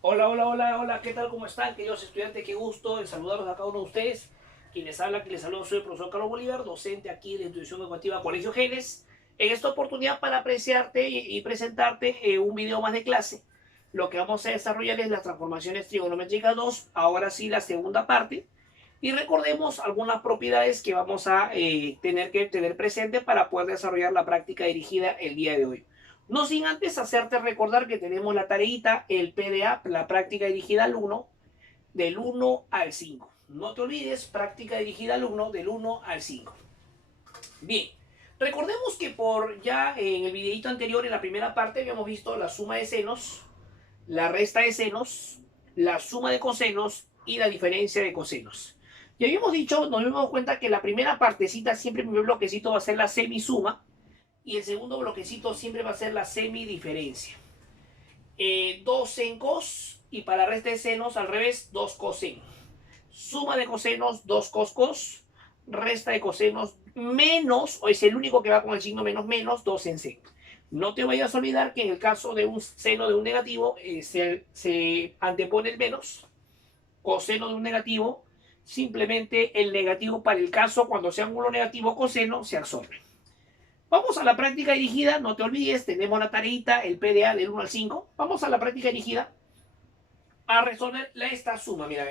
Hola, hola, hola, hola, ¿qué tal? ¿Cómo están, queridos estudiantes? Qué gusto en saludarlos a cada uno de ustedes. Quienes saludo, soy el profesor Carlos Bolívar, docente aquí de la Institución Educativa Colegio Genes. En esta oportunidad para apreciarte y presentarte un video más de clase. Lo que vamos a desarrollar es las transformaciones trigonométricas 2, ahora sí la segunda parte. Y recordemos algunas propiedades que vamos a tener que tener presente para poder desarrollar la práctica dirigida el día de hoy. No sin antes hacerte recordar que tenemos la tareita, el PDA, la práctica dirigida al 1, del 1 al 5. No te olvides, práctica dirigida al 1, del 1 al 5. Bien, recordemos que por ya en el videito anterior, en la primera parte, habíamos visto la suma de senos, la resta de senos, la suma de cosenos y la diferencia de cosenos. Y habíamos dicho, nos habíamos dado cuenta que la primera partecita, siempre el primer bloquecito va a ser la semisuma, y el segundo bloquecito siempre va a ser la semidiferencia. 2 sencos y para la resta de senos al revés, 2 cosenos. Suma de cosenos, 2 cos, resta de cosenos menos, o es el único que va con el signo menos menos, 2 en seno. No te vayas a olvidar que en el caso de un seno de un negativo se antepone el menos, coseno de un negativo, simplemente el negativo para el caso cuando sea ángulo negativo coseno se absorbe. Vamos a la práctica dirigida, no te olvides, tenemos la tareita, el PDA del 1 al 5. Vamos a la práctica dirigida a resolver esta suma. Mira,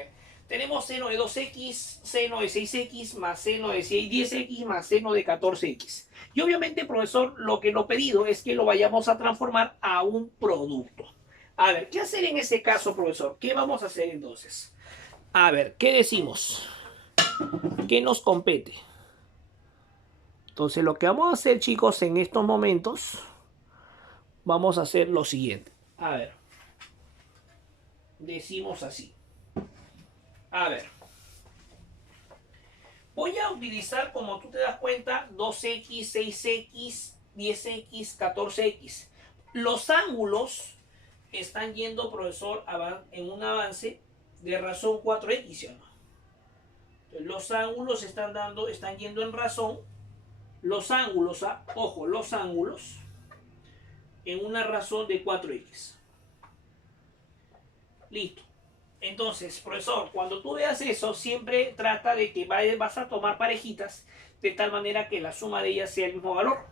tenemos seno de 2x, seno de 6x, más seno de 10x, más seno de 14x. Y obviamente, profesor, lo que lo pedido es que lo vayamos a transformar a un producto. A ver, ¿qué hacer en ese caso, profesor? ¿Qué vamos a hacer entonces? A ver, ¿qué decimos? ¿Qué nos compete? Entonces, lo que vamos a hacer, chicos, en estos momentos, vamos a hacer lo siguiente. A ver, decimos así. A ver, voy a utilizar, como tú te das cuenta, 2x, 6x, 10x, 14x. Los ángulos están yendo, profesor, en un avance de razón 4x, ¿sí o no? Entonces, los ángulos están yendo en razón, los ángulos, ojo, los ángulos en una razón de 4x. Listo. Entonces, profesor, cuando tú veas eso, siempre trata de que vas a tomar parejitas de tal manera que la suma de ellas sea el mismo valor.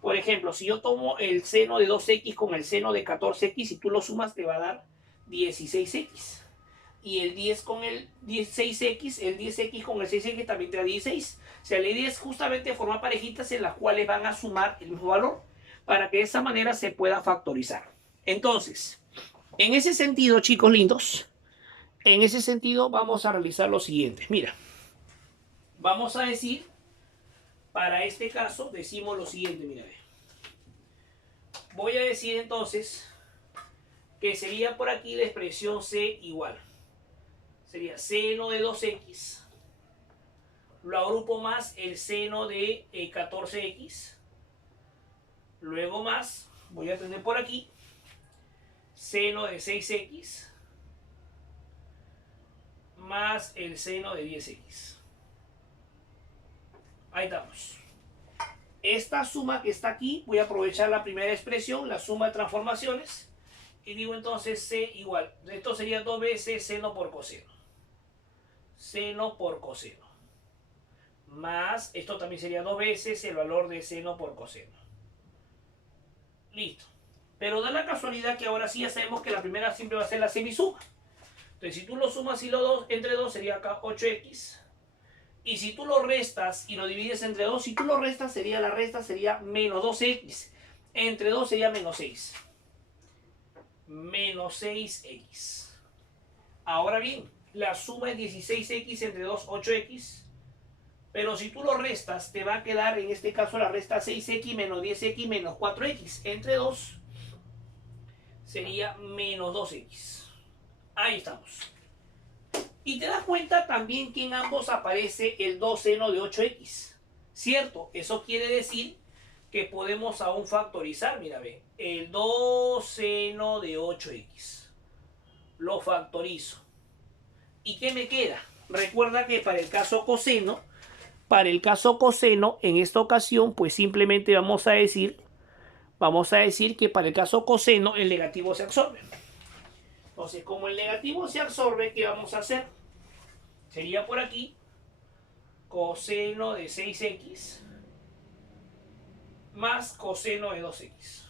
Por ejemplo, si yo tomo el seno de 2x con el seno de 14x y tú lo sumas, te va a dar 16x. Y el 10 con el 16x, el 10x con el 6x también te da 16. O sea, la idea es justamente formar parejitas en las cuales van a sumar el mismo valor para que de esa manera se pueda factorizar. Entonces, en ese sentido, chicos lindos, en ese sentido vamos a realizar lo siguiente. Mira, vamos a decir, para este caso, decimos lo siguiente, mira. Voy a decir entonces que sería por aquí la expresión C igual. Sería seno de 2x, lo agrupo más el seno de 14x, luego más, voy a tener por aquí, seno de 6x, más el seno de 10x. Ahí estamos. Esta suma que está aquí, voy a aprovechar la primera expresión, la suma de transformaciones, y digo entonces C igual. Esto sería 2 veces seno por coseno. Seno por coseno. Más, esto también sería 2 veces el valor de seno por coseno. Listo. Pero da la casualidad que ahora sí ya sabemos que la primera siempre va a ser la semisuma. Entonces, si tú lo sumas y lo dos, entre 2 sería acá 8x. Y si tú lo restas y lo divides entre 2, si tú lo restas, sería la resta sería menos 2x. Entre 2 sería menos 6. Menos 6x. Ahora bien, la suma es 16x entre 2, 8x. Pero si tú lo restas, te va a quedar en este caso la resta 6x menos 10x menos 4x. Entre 2 sería menos 2x. Ahí estamos. Y te das cuenta también que en ambos aparece el 2 seno de 8x. ¿Cierto? Eso quiere decir que podemos aún factorizar. Mira, ve. El 2 seno de 8x. Lo factorizo. ¿Y qué me queda? Recuerda que para el caso coseno, en esta ocasión, pues simplemente vamos a decir que para el caso coseno el negativo se absorbe. Entonces, como el negativo se absorbe, ¿qué vamos a hacer? Sería por aquí coseno de 6x más coseno de 2x.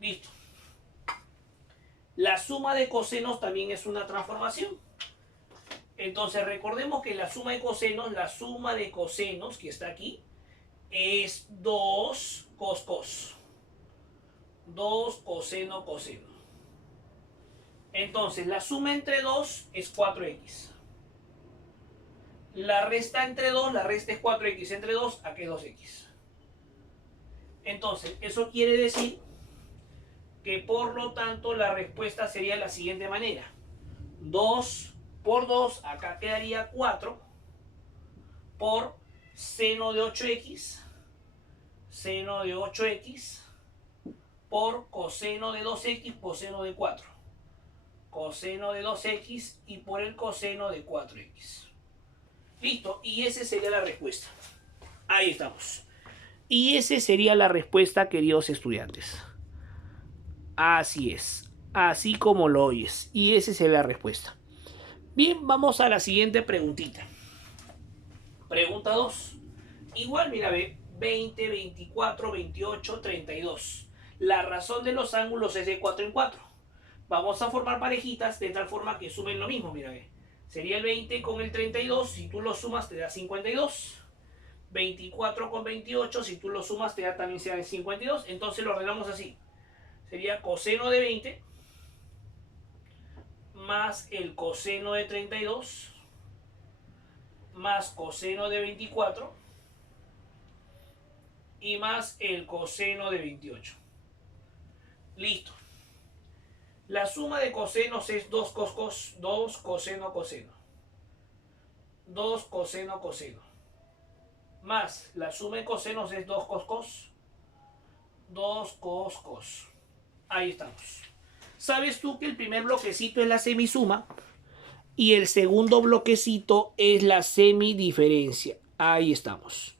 Listo. La suma de cosenos también es una transformación. Entonces recordemos que la suma de cosenos, que está aquí, es 2 cos cos. 2 coseno coseno. Entonces la suma entre 2 es 4x. La resta entre 2, la resta es 4x entre 2, aquí es 2x. Entonces, eso quiere decir que por lo tanto la respuesta sería de la siguiente manera. 2 por 2, acá quedaría 4 por seno de 8x, seno de 8x por coseno de 2x, coseno de 4, coseno de 2x y por el coseno de 4x. Listo, y esa sería la respuesta. Ahí estamos. Y esa sería la respuesta, queridos estudiantes. Así es, así como lo oyes. Y esa sería la respuesta. Bien, vamos a la siguiente preguntita. Pregunta 2. Igual, mira, ve, 20, 24, 28, 32. La razón de los ángulos es de 4 en 4. Vamos a formar parejitas de tal forma que sumen lo mismo, mira, ve. Sería el 20 con el 32, si tú lo sumas te da 52. 24 con 28, si tú lo sumas te da también será 52. Entonces lo ordenamos así. Sería coseno de 20 más el coseno de 32 más coseno de 24 y más el coseno de 28. Listo. La suma de cosenos es 2 cos cos, 2 coseno coseno, 2 coseno coseno, más la suma de cosenos es 2 cos cos, 2 cos cos. Ahí estamos. ¿Sabes tú que el primer bloquecito es la semisuma y el segundo bloquecito es la semidiferencia? Ahí estamos.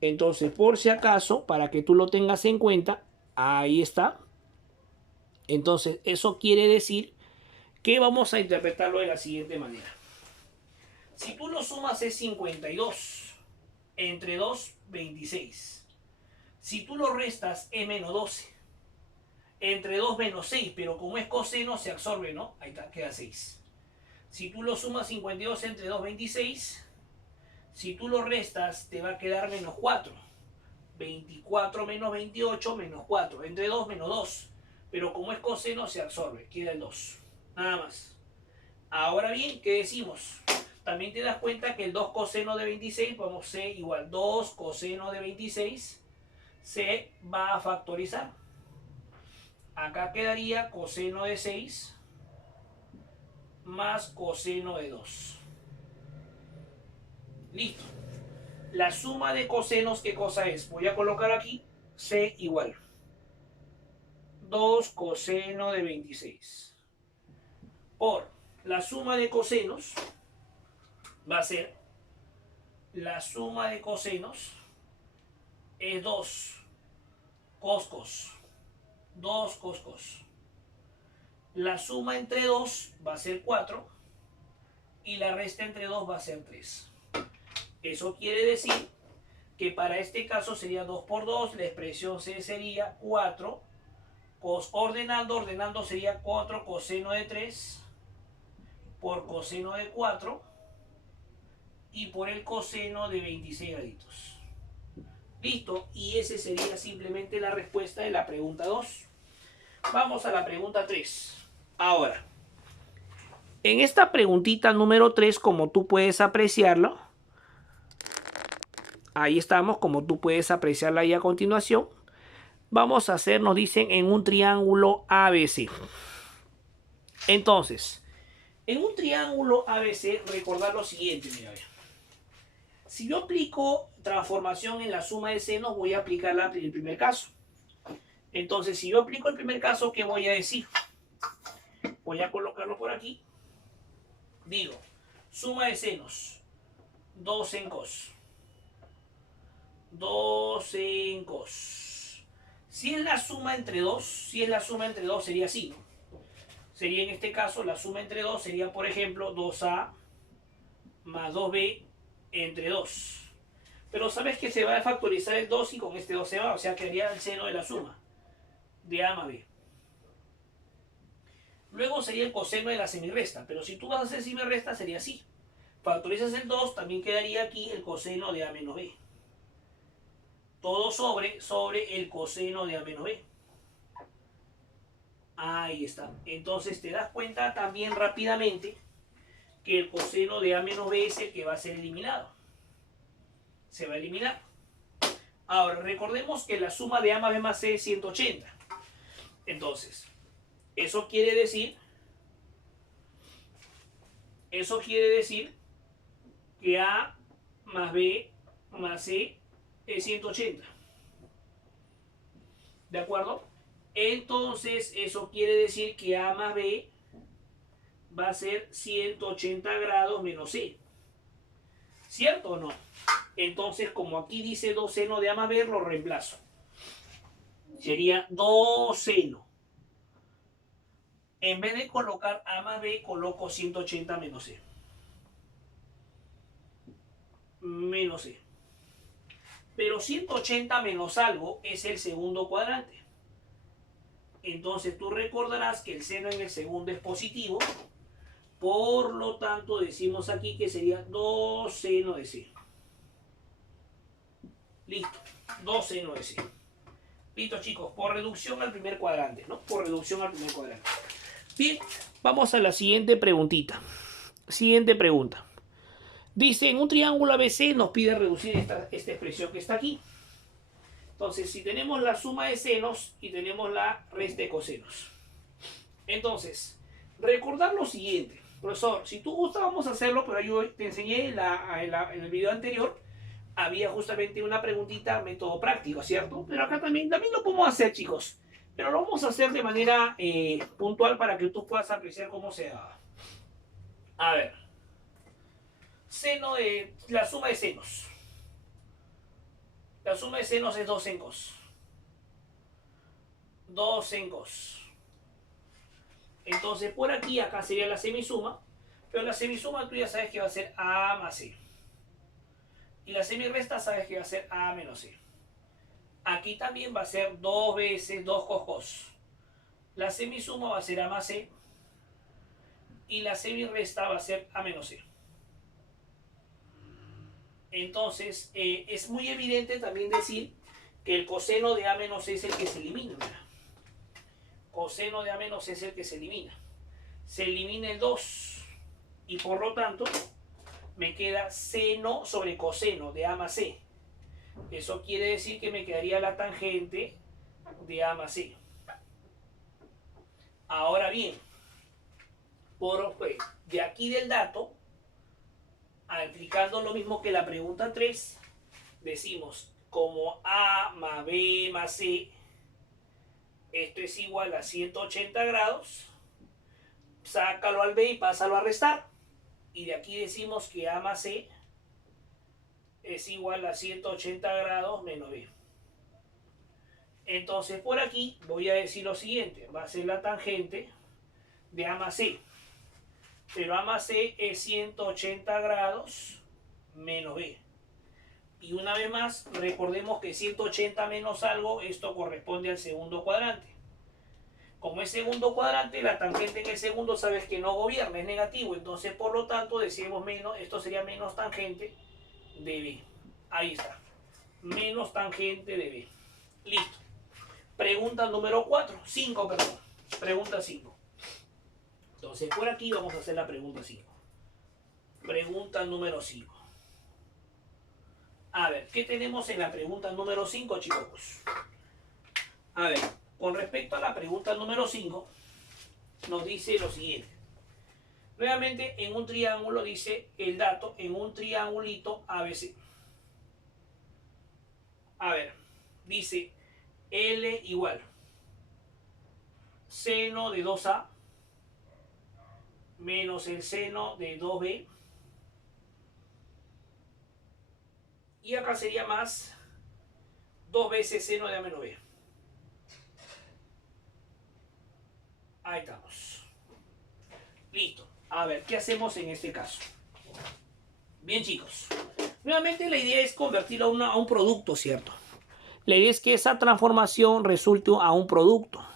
Entonces, por si acaso, para que tú lo tengas en cuenta, ahí está. Entonces, eso quiere decir que vamos a interpretarlo de la siguiente manera. Si tú lo sumas es 52, entre 2, 26. Si tú lo restas es menos 12, entre 2 menos 6, pero como es coseno se absorbe, ¿no? Ahí está, queda 6. Si tú lo sumas 52 entre 2, 26. Si tú lo restas te va a quedar menos 4. 24 menos 28 menos 4. Entre 2 menos 2. Pero como es coseno se absorbe, queda el 2. Nada más. Ahora bien, ¿qué decimos? También te das cuenta que el 2 coseno de 26, podemos C igual 2 coseno de 26, se va a factorizar. Acá quedaría coseno de 6 más coseno de 2. Listo. La suma de cosenos, ¿qué cosa es? Voy a colocar aquí C igual 2 coseno de 26 por la suma de cosenos va a ser, la suma de cosenos es 2 cos cos, 2 cos cos. La suma entre 2 va a ser 4 y la resta entre 2 va a ser 3. Eso quiere decir que para este caso sería 2 por 2, la expresión C sería 4 cos, ordenando sería 4 coseno de 3 por coseno de 4 y por el coseno de 26 graditos. Listo, y esa sería simplemente la respuesta de la pregunta 2. Vamos a la pregunta 3. Ahora, en esta preguntita número 3, como tú puedes apreciarlo, ahí estamos, como tú puedes apreciarla ahí a continuación, vamos a hacer, nos dicen, en un triángulo ABC. Entonces, en un triángulo ABC, recordar lo siguiente, mira, si yo aplico transformación en la suma de senos, voy a aplicarla en el primer caso. Entonces, si yo aplico el primer caso, ¿qué voy a decir? Voy a colocarlo por aquí. Digo, suma de senos, 2 en cos. 2 en cos. Si es la suma entre 2, si es la suma entre 2 sería así, ¿no? Sería en este caso, la suma entre 2 sería, por ejemplo, 2a más 2b entre 2. Pero sabes que se va a factorizar el 2 y con este 2 se va, o sea, quedaría el seno de la suma de a más b. Luego sería el coseno de la semirresta, pero si tú vas a hacer semirresta sería así. Factorizas el 2, también quedaría aquí el coseno de a menos b. Todo sobre el coseno de a menos b. Ahí está. Entonces te das cuenta también rápidamente que el coseno de a menos b es el que va a ser eliminado. Se va a eliminar. Ahora, recordemos que la suma de a más b más c es 180. Entonces, eso quiere decir que a más b más c es 180. ¿De acuerdo? Entonces, eso quiere decir que a más b va a ser 180 grados menos c. ¿Cierto o no? Entonces, como aquí dice 2 seno de a más b, lo reemplazo. Sería 2 seno. En vez de colocar a más b, coloco 180 menos c. Menos c. Pero 180 menos algo es el segundo cuadrante. Entonces tú recordarás que el seno en el segundo es positivo. Por lo tanto, decimos aquí que sería 2 seno de c. Listo. 2 seno de c. Listo, chicos. Por reducción al primer cuadrante, ¿no? Por reducción al primer cuadrante. Bien, vamos a la siguiente preguntita. Siguiente pregunta. Dice, en un triángulo ABC nos pide reducir esta expresión que está aquí. Entonces, si tenemos la suma de senos y tenemos la resta de cosenos. Entonces, recordar lo siguiente. Profesor, si tú gustas vamos a hacerlo, pero yo te enseñé en el video anterior, había justamente una preguntita, método práctico, ¿cierto? Pero acá también lo podemos hacer, chicos. Pero lo vamos a hacer de manera puntual para que tú puedas apreciar cómo se da. A ver. Seno de la suma de senos. La suma de senos es 2 en cos. 2 en cos. Entonces por aquí, acá sería la semisuma. Pero la semisuma tú ya sabes que va a ser a más c. Y la semirresta sabes que va a ser a menos c. Aquí también va a ser 2 veces 2 cos cos. La semisuma va a ser a más c. Y la semirresta va a ser a menos c. Entonces, es muy evidente también decir que el coseno de a menos c es el que se elimina. Mira. Coseno de a menos c es el que se elimina. Se elimina el 2. Y por lo tanto, me queda seno sobre coseno de a más c. Eso quiere decir que me quedaría la tangente de a más c. Ahora bien, de aquí del dato, aplicando lo mismo que la pregunta 3, decimos como a más b más c, esto es igual a 180 grados, sácalo al b y pásalo a restar. Y de aquí decimos que a más c es igual a 180 grados menos b. Entonces por aquí voy a decir lo siguiente, va a ser la tangente de a más c. Pero a más c es 180 grados menos b. Y una vez más, recordemos que 180 menos algo, esto corresponde al segundo cuadrante. Como es segundo cuadrante, la tangente en el segundo sabes que no gobierna, es negativo. Entonces, por lo tanto, decimos menos, esto sería menos tangente de b. Ahí está. Menos tangente de b. Listo. Pregunta número 5, perdón. Pregunta 5. Entonces, por aquí vamos a hacer la pregunta 5. Pregunta número 5. A ver, ¿qué tenemos en la pregunta número 5, chicos? A ver, con respecto a la pregunta número 5, nos dice lo siguiente. Nuevamente, en un triángulo dice el dato, en un triangulito ABC. A ver, dice L igual seno de 2A menos el seno de 2B. Y acá sería más 2 veces seno de A menos B. Ahí estamos. Listo. A ver, ¿qué hacemos en este caso? Bien, chicos. Nuevamente la idea es convertirlo a un producto, ¿cierto? La idea es que esa transformación resulte a un producto.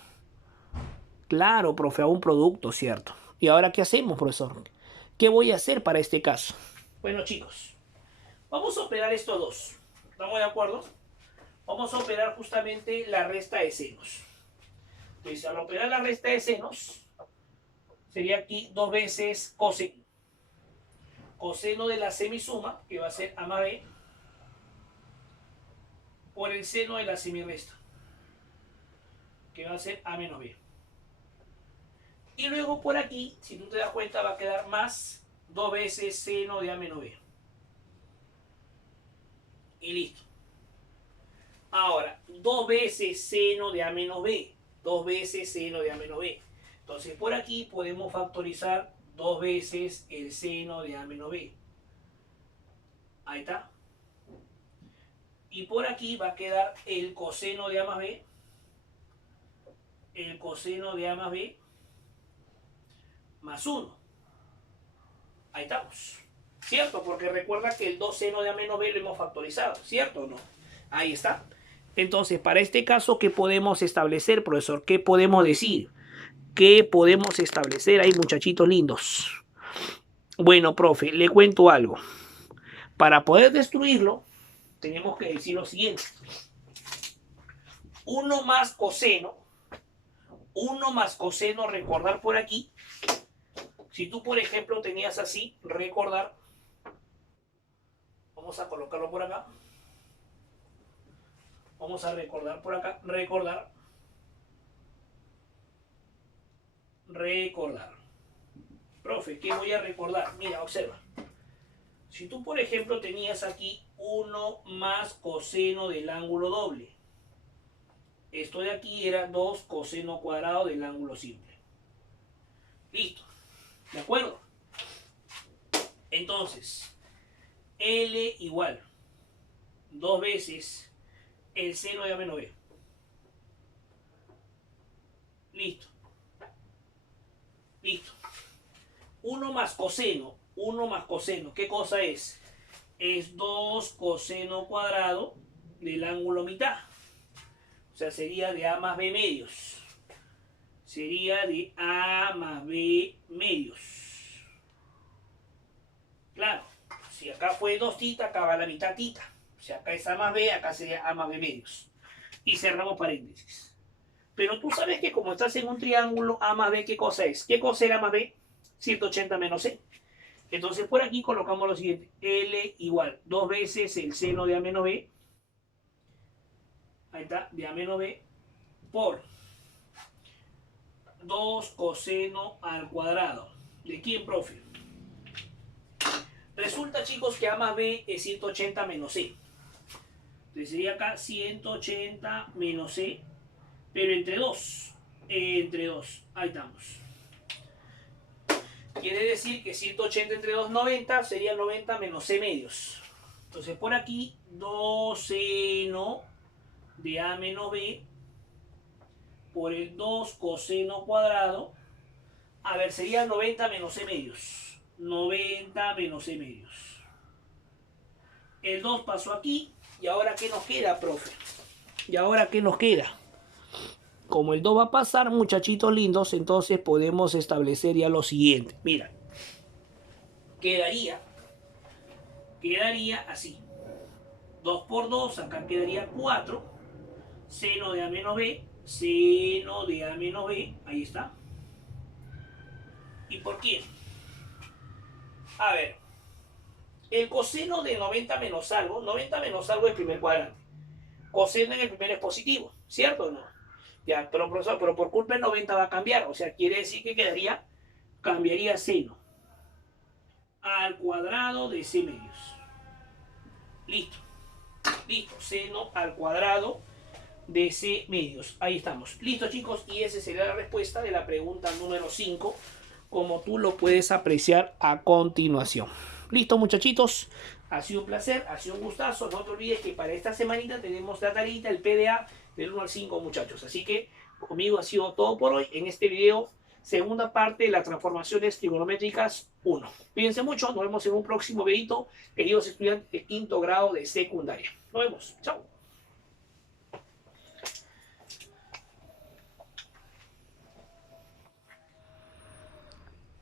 Claro, profe, a un producto, ¿cierto? ¿Y ahora qué hacemos, profesor? ¿Qué voy a hacer para este caso? Bueno, chicos, vamos a operar estos dos. ¿Estamos de acuerdo? Vamos a operar justamente la resta de senos. Entonces, al operar la resta de senos, sería aquí 2 veces coseno. Coseno de la semisuma, que va a ser A más B, por el seno de la semirresta, que va a ser A menos B. Y luego por aquí, si tú te das cuenta, va a quedar más 2 veces seno de A menos B. Y listo. Ahora, 2 veces seno de A menos B. 2 veces seno de A menos B. Entonces por aquí podemos factorizar 2 veces el seno de A menos B. Ahí está. Y por aquí va a quedar el coseno de A más B. El coseno de A más B más 1. Ahí estamos. ¿Cierto? Porque recuerda que el 2 seno de A menos B lo hemos factorizado. ¿Cierto o no? Ahí está. Entonces, para este caso, ¿qué podemos establecer, profesor? ¿Qué podemos decir? ¿Qué podemos establecer ahí, muchachitos lindos? Bueno, profe, le cuento algo. Para poder destruirlo, tenemos que decir lo siguiente. 1 más coseno. 1 más coseno, recordar por aquí. Si tú, por ejemplo, tenías así, recordar. Vamos a colocarlo por acá. Vamos a recordar por acá. Recordar. Recordar. Profe, ¿qué voy a recordar? Mira, observa. Si tú, por ejemplo, tenías aquí 1 más coseno del ángulo doble. Esto de aquí era 2 coseno cuadrado del ángulo simple. Listo. ¿De acuerdo? Entonces, L igual 2 veces el seno de A menos B. Listo. Listo. 1 más coseno. 1 más coseno. ¿Qué cosa es? Es 2 coseno cuadrado del ángulo mitad. O sea, sería de A más B medios. Sería de A más B medios. Claro, si acá fue 2 tita, acá va la mitad tita. Si acá es A más B, acá sería A más B medios. Y cerramos paréntesis. Pero tú sabes que como estás en un triángulo, A más B, ¿qué cosa es? ¿Qué cosa era A más B? 180 menos C. Entonces por aquí colocamos lo siguiente. L igual 2 veces el seno de A menos B. Ahí está, de A menos B. Por 2 coseno al cuadrado. ¿De quién, profe? Resulta, chicos, que A más B es 180 menos C. Entonces sería acá 180 menos C, pero entre 2. Entre 2. Ahí estamos. Quiere decir que 180 entre 2, 90, sería 90 menos C medios. Entonces por aquí, 2 seno de A menos B por el 2 coseno cuadrado. A ver, sería 90 menos C medios. 90 menos C medios. El 2 pasó aquí. ¿Y ahora qué nos queda, profe? ¿Y ahora qué nos queda? Como el 2 va a pasar, muchachitos lindos, entonces podemos establecer ya lo siguiente. Mira, quedaría así. 2 por 2, acá quedaría 4. Seno de A menos B, seno de A menos B, ahí está. ¿Y por qué? A ver, el coseno de 90 menos algo, 90 menos algo es el primer cuadrante. Coseno en el primero es positivo, ¿cierto o no? Ya, pero profesor, pero por culpa del 90 va a cambiar, o sea, quiere decir que cambiaría seno al cuadrado de C medios. Listo, listo, seno al cuadrado de C medios. Ahí estamos. Listo, chicos, y esa sería la respuesta de la pregunta número 5, como tú lo puedes apreciar a continuación. Listo, muchachitos, ha sido un placer, ha sido un gustazo. No te olvides que para esta semanita tenemos la tareita, el PDA del 1 al 5, muchachos. Así que conmigo ha sido todo por hoy en este video segunda parte de las transformaciones trigonométricas 1. Cuídense mucho, nos vemos en un próximo videito, queridos estudiantes de quinto grado de secundaria. Nos vemos, chao.